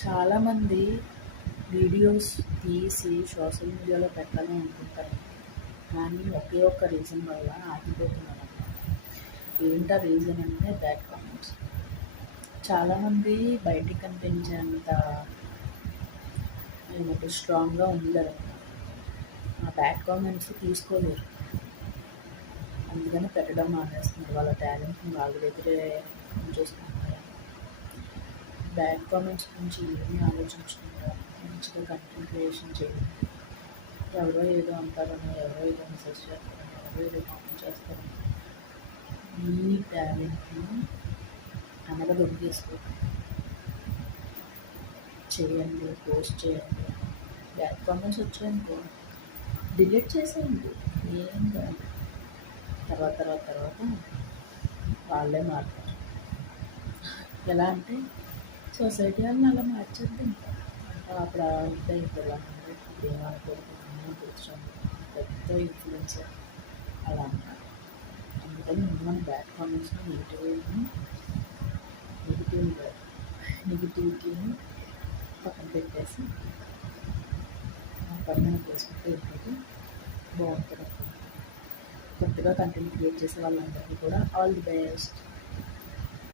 చాలామంది వీడియోస్ తీసి సోషల్ మీడియాలో పెట్టాలని అనుకుంటారు, కానీ ఒకే ఒక్క రీజన్ వల్ల ఆగిపోతున్నారు. ఏంటా రీజన్ అంటే బ్యాడ్ కామెంట్స్. చాలామంది బయటికి కనిపించేంత ఏమంటే స్ట్రాంగ్గా ఉండలేరు, ఆ బ్యాడ్ కామెంట్స్ తీసుకోలేరు. అందుకని పెట్టడం మానేస్తున్నారు, వాళ్ళ టాలెంట్ని వాళ్ళ దగ్గరే ఉంచేసుకుంటున్నారు. బ్యాడ్ కామెంట్స్ గురించి ఏమీ ఆలోచించకుండా మంచిగా కంటెంట్ క్రియేషన్ చేయండి. ఎవరో ఏదో అంటారనో, ఎవరో ఏదో మెసేజ్ చేస్తారనో, ఎవరో ఏదో కామెంట్ చేస్తారనో మీ టాలెంట్ని అనగదొక్కేసుకోండి. చేయండి, పోస్ట్ చేయండి. బ్యాడ్ కామెంట్స్ వచ్చాయనుకో డిలీట్ చేసేయండి, ఏం కాదు. తర్వాత వాళ్ళే మారుతారు. ఎలా అంటే సొసైటీ వాళ్ళని అలా మార్చేద్దాం ఇంకా. అప్పుడు ఉంటే ఇప్పుడు ఎలా ఉంది, ఇప్పుడు ఏమనుకోకుండా కూర్చొని పెద్ద ఇన్ఫ్లుయెన్సర్ అలా అన్నారు. అందుకని మనం బ్యాడ్ కామెంట్స్ని నెగిటివిటీని పక్కన పెట్టేసి పక్కన చేసుకుంటే ఉంటుంది, బాగుంటుంది. కొత్తగా కంటెంట్ క్రియేట్ చేసే వాళ్ళందరికీ కూడా ఆల్ ది బెస్ట్.